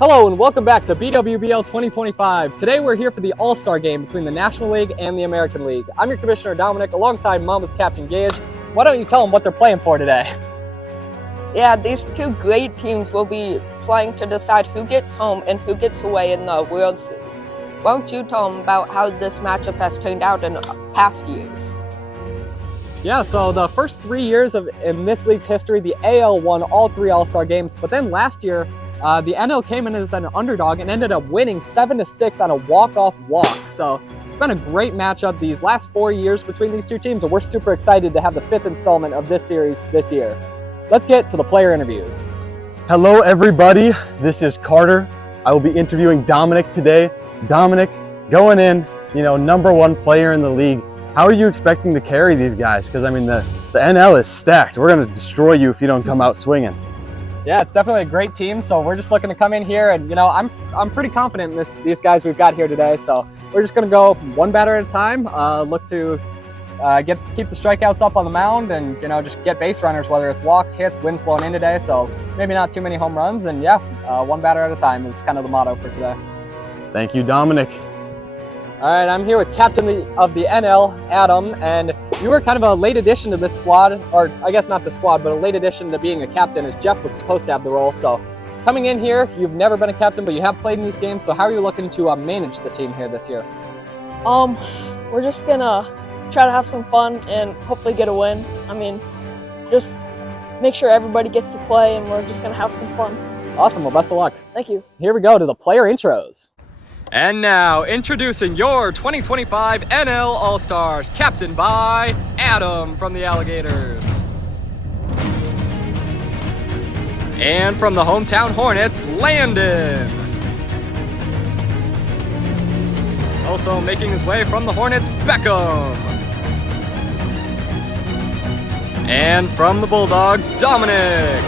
Hello and welcome back to Bwbl 2025. Today we're here for the All-Star game between the National League and the American League. I'm your Commissioner Dominic alongside Mama's Captain Gage. Why don't you tell them what they're playing for today? Yeah, these two great teams will be playing to decide who gets home and who gets away in the World Series. Why don't you tell them about how this matchup has turned out in past years? Yeah, so the first 3 years in this league's history, the AL won all 3 All-Star games, but then last year, the NL came in as an underdog and ended up winning 7-6 on a walk-off walk. So it's been a great matchup these last 4 years between these two teams, and we're super excited to have the 5th installment of this series this year. Let's get to the player interviews. Hello everybody, this is Carter. I will be interviewing Dominic today. Dominic, going in, #1 player in the league. How are you expecting to carry these guys? Because I mean, the NL is stacked. We're going to destroy you if you don't come out swinging. Yeah, it's definitely a great team. So we're just looking to come in here, and I'm pretty confident in these guys we've got here today. So we're just going to go one batter at a time. Look to keep the strikeouts up on the mound, and just get base runners, whether it's walks, hits, winds blowing in today. So maybe not too many home runs, and one batter at a time is kind of the motto for today. Thank you, Dominic. All right, I'm here with captain of the NL, Adam, and you were kind of a late addition to this squad, or I guess not the squad, but a late addition to being a captain, as Jeff was supposed to have the role. So coming in here, you've never been a captain, but you have played in these games. So how are you looking to manage the team here this year? We're just gonna try to have some fun and hopefully get a win. I mean, just make sure everybody gets to play, and we're just gonna have some fun. Awesome, well, best of luck. Thank you. Here we go to the player intros. And now, introducing your 2025 NL All-Stars, captained by Adam from the Alligators. And from the hometown Hornets, Landon. Also making his way from the Hornets, Beckham. And from the Bulldogs, Dominic.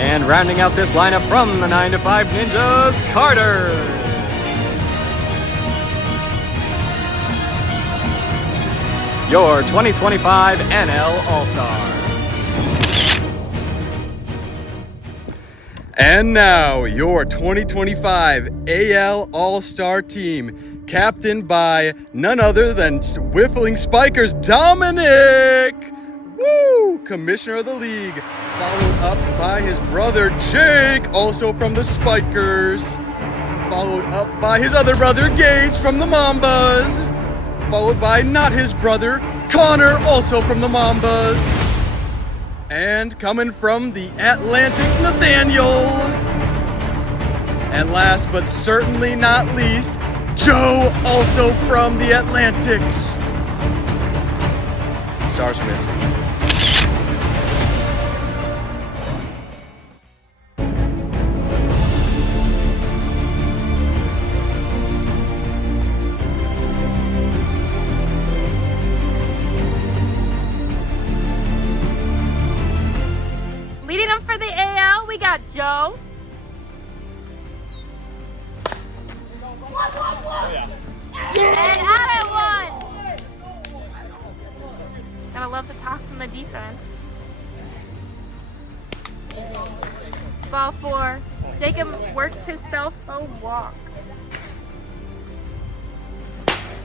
And rounding out this lineup from the 9 to 5 Ninjas, Carter. Your 2025 NL All-Stars. And now, your 2025 AL All-Star team, captained by none other than Whiffling Spikers, Dominic! Woo! Commissioner of the league, followed up by his brother Jake, also from the Spikers, followed up by his other brother Gage from the Mambas, followed by not his brother Connor, also from the Mambas, and coming from the Atlantics, Nathaniel, and last but certainly not least, Joe, also from the Atlantics. Stars missing. Leading them for the AL, we got Joe. And out at one. Gotta love the talk from the defense. Ball 4. Jacob works himself a walk.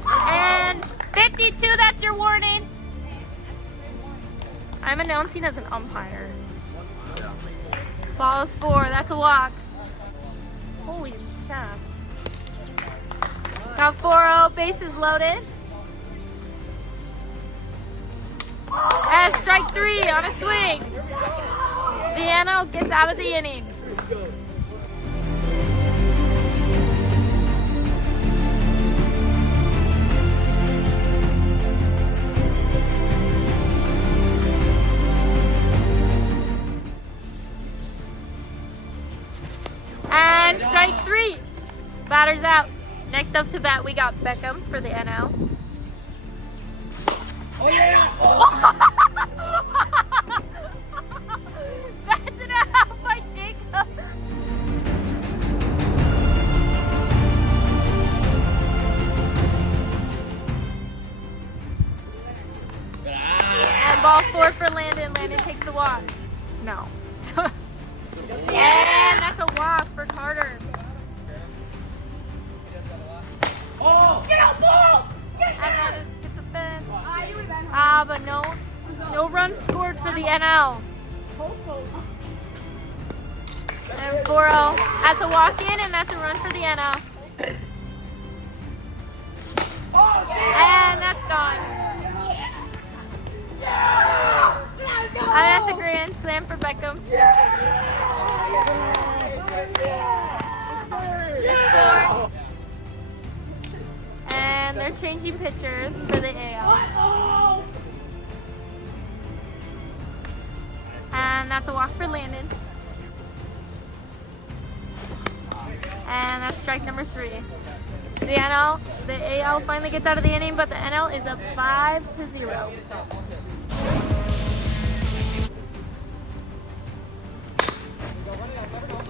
And 52, that's your warning. I'm announcing as an umpire. Ball is 4, that's a walk. Holy cast. Got 4-0, bases loaded. And strike 3 on a swing. The NL gets out of the inning. And strike 3. Batter's out. Next up to bat, we got Beckham for the NL. Oh yeah! That's an out by Jacob. And ball 4 for Landon. Landon takes the walk. No. And NL. And Bwbl has a walk in, and that's a run for the NL. And that's gone. And that's a grand slam for Beckham. The score. And they're changing pitchers for the AL. And that's a walk for Landon. And that's strike number 3. The AL finally gets out of the inning, but the NL is up 5-0.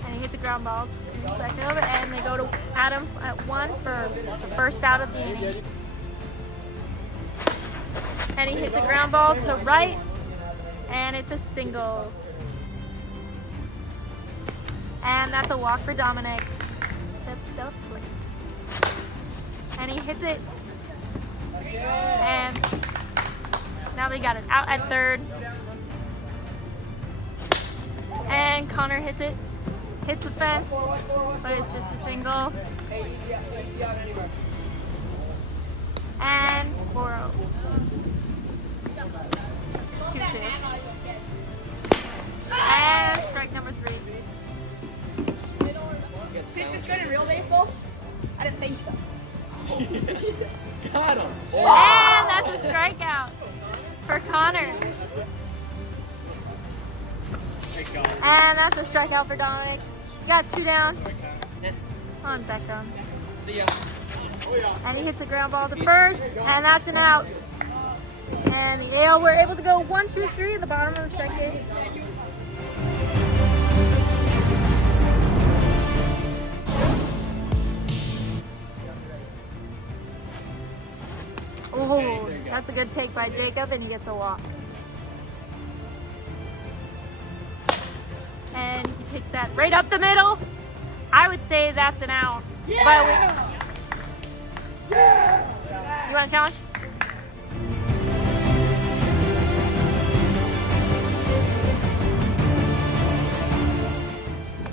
And he hits a ground ball to back over, and they go to Adam at 1 for the first out of the inning. And he hits a ground ball to right, and it's a single. And that's a walk for Dominic to the plate. And he hits it. And now they got it out at third. And Connor hits it. Hits the fence, but it's just a single. And Bwbl. It's 2-2. And strike number 3. Fish is good in real baseball? I didn't think so. Got him. And that's a strikeout for Connor. And that's a strikeout for Dominic. You got 2 down. On Beckham. See ya. And he hits a ground ball to first, and that's an out. And the AL were able to go 1, 2, 3 at the bottom of the second. Oh, that's a good take by Jacob, and he gets a walk. And he takes that right up the middle. I would say that's an out. Yeah! You want a challenge?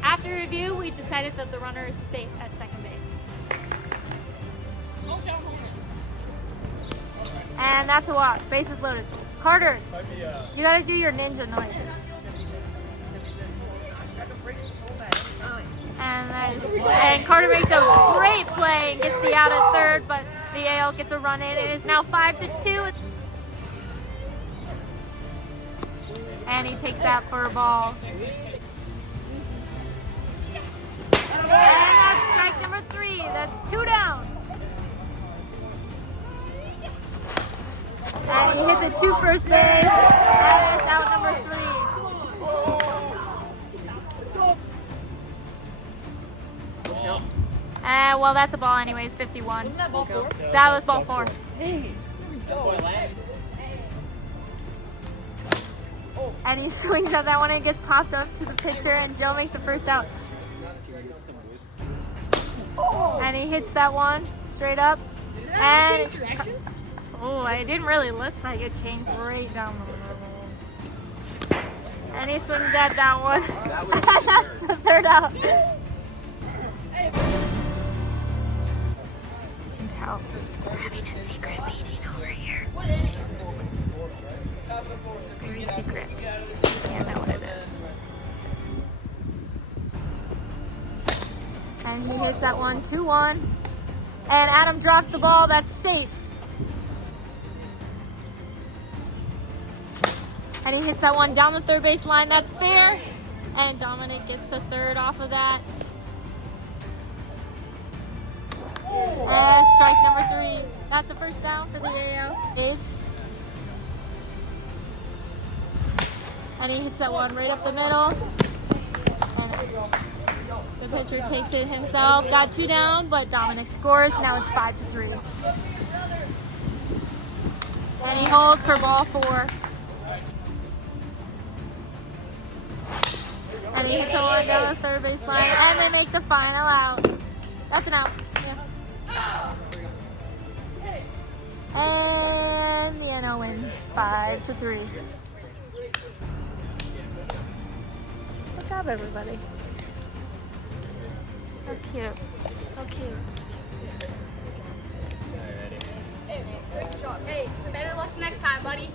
After review, we decided that the runner is safe at second base. And that's a walk. Bases loaded. Carter, you gotta do your ninja noises. And Carter makes a great play and gets the out at third, but the AL gets a run in. It is now 5-2. And he takes that for a ball. And that's strike number 3. That's 2 down. And he hits it to first base. And it's out number 3. Well, that's a ball anyways, 51. Wasn't that ball 4? That was ball 4. And he swings at that one and it gets popped up to the pitcher, and Joe makes the first out. And he hits that one straight up. And it's, oh, it didn't really look like it changed right down the middle. And he swings at that one. And that's the third out. We're having a secret meeting over here. Very secret. Can't know what it is. And he hits that one 2-1. And Adam drops the ball. That's safe. And he hits that one down the third base line. That's fair. And Dominic gets the third off of that. And strike number 3. That's the first down for the AL. And he hits that one right up the middle. And the pitcher takes it himself. Got 2 down, but Dominic scores. Now it's 5-3. And he holds for ball 4. And he hits a one down the third base line. And they make the final out. That's an out. And the NL wins 5-3. job, everybody. How cute. How cute. Hey, great shot. Hey, better luck next time, buddy.